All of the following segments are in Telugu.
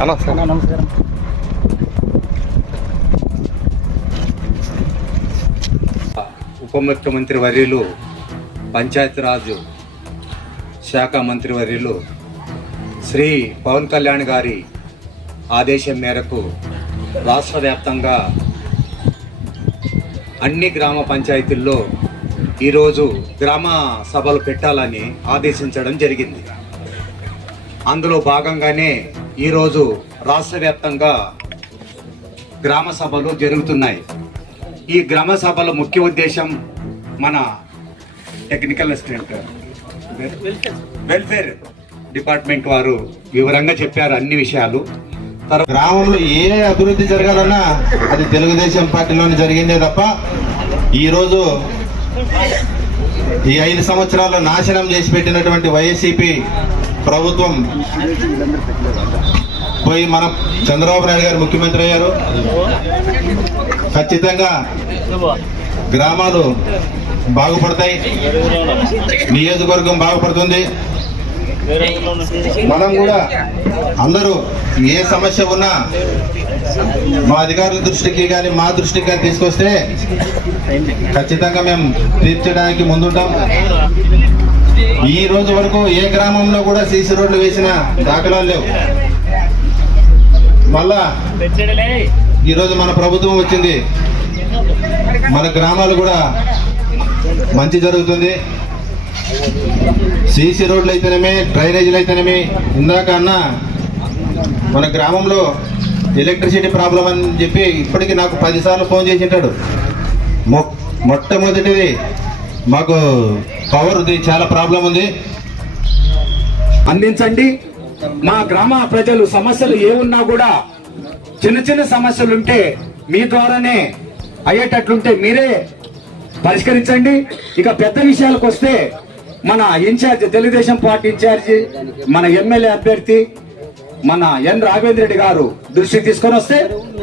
నమస్కారం. ఉప ముఖ్యమంత్రి వర్యులు పంచాయతీరాజ్ శాఖ మంత్రి వర్యులు శ్రీ పవన్ కళ్యాణ్ గారి ఆదేశం మేరకు రాష్ట్ర వ్యాప్తంగా అన్ని గ్రామ పంచాయతీల్లో ఈరోజు గ్రామ సభలు పెట్టాలని ఆదేశించడం జరిగింది. అందులో భాగంగానే ఈరోజు రాష్ట్ర వ్యాప్తంగా గ్రామ సభలు జరుగుతున్నాయి. ఈ గ్రామ సభల ముఖ్య ఉద్దేశం మన టెక్నికల్ అసిస్టెంట్ వెల్ఫేర్ డిపార్ట్మెంట్ వారు వివరంగా చెప్పారు అన్ని విషయాలు. గ్రామంలో ఏ అభివృద్ధి జరగాలన్నా అది తెలుగుదేశం పార్టీలోనే జరిగిందే తప్ప ఈరోజు ఈ ఐదు సంవత్సరాల్లో నాశనం చేసి పెట్టినటువంటి వైఎస్సిపి ప్రభుత్వం పోయి మన చంద్రబాబు నాయుడు గారు ముఖ్యమంత్రి అయ్యారు. ఖచ్చితంగా గ్రామాలు బాగుపడతాయి. నియోజకవర్గం బాగుపడుతుంది. మనం కూడా అందరూ ఏ సమస్య ఉన్నా మా అధికారుల దృష్టికి కానీ మా దృష్టికి కానీ తీసుకొస్తే ఖచ్చితంగా మేము తీర్చడానికి ముందుంటాం. ఈ రోజు వరకు ఏ గ్రామంలో కూడా సీసీ రోడ్లు వేసిన దాఖలాలు లేవు. మళ్ళా ఈరోజు మన ప్రభుత్వం వచ్చింది. మన గ్రామాలు కూడా మంచి జరుగుతుంది. సీసీ రోడ్లు అయితేనేమి డ్రైనేజీలు అయితేనేమి. ఇందాక అన్న మన గ్రామంలో ఎలక్ట్రిసిటీ ప్రాబ్లం అని చెప్పి ఇప్పటికి నాకు పదిసార్లు ఫోన్ చేసింటాడు మొ మొట్టమొదటిది మాకు పవర్ది చాలా ప్రాబ్లం ఉంది. అందించండి. మా గ్రామ ప్రజలు సమస్యలు ఏమున్నా కూడా చిన్న చిన్న సమస్యలు ఉంటే మీ ద్వారానే అయ్యేటట్లుంటే మీరే పరిష్కరించండి. ఇక పెద్ద విషయాలకు వస్తే మన ఇన్ఛార్జ్ తెలుగుదేశం పార్టీ ఇన్ఛార్జి మన ఎమ్మెల్యే అభ్యర్థి మన ఎన్ రాఘవేంద్ర రెడ్డి గారు దృష్టికి తీసుకొని వస్తే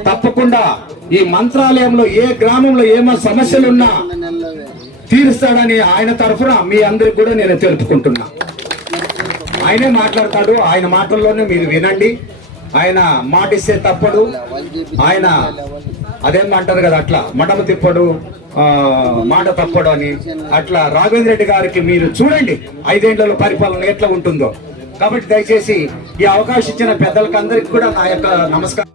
తప్పకుండా ఈ మంత్రాలయంలో ఏ గ్రామంలో ఏమో సమస్యలున్నా తీరుస్తాడని ఆయన తరఫున మీ అందరికి కూడా నేను తెలుపుకుంటున్నా. ఆయనే మాట్లాడతాడు ఆయన మాటల్లోనే మీరు వినండి. ఆయన మాటిస్తే తప్పడు. ఆయన అదేమంటారు కదా అట్లా మడమ తిప్పడు ఆ, మాట తప్పడు అని. అట్లా రాఘవేంద్ర రెడ్డి గారికి మీరు చూడండి ఐదేళ్ళలో పరిపాలన ఎట్లా ఉంటుందో. కాబట్టి దయచేసి ఈ అవకాశం ఇచ్చిన పెద్దలకు అందరికి కూడా నా యొక్క నమస్కారం.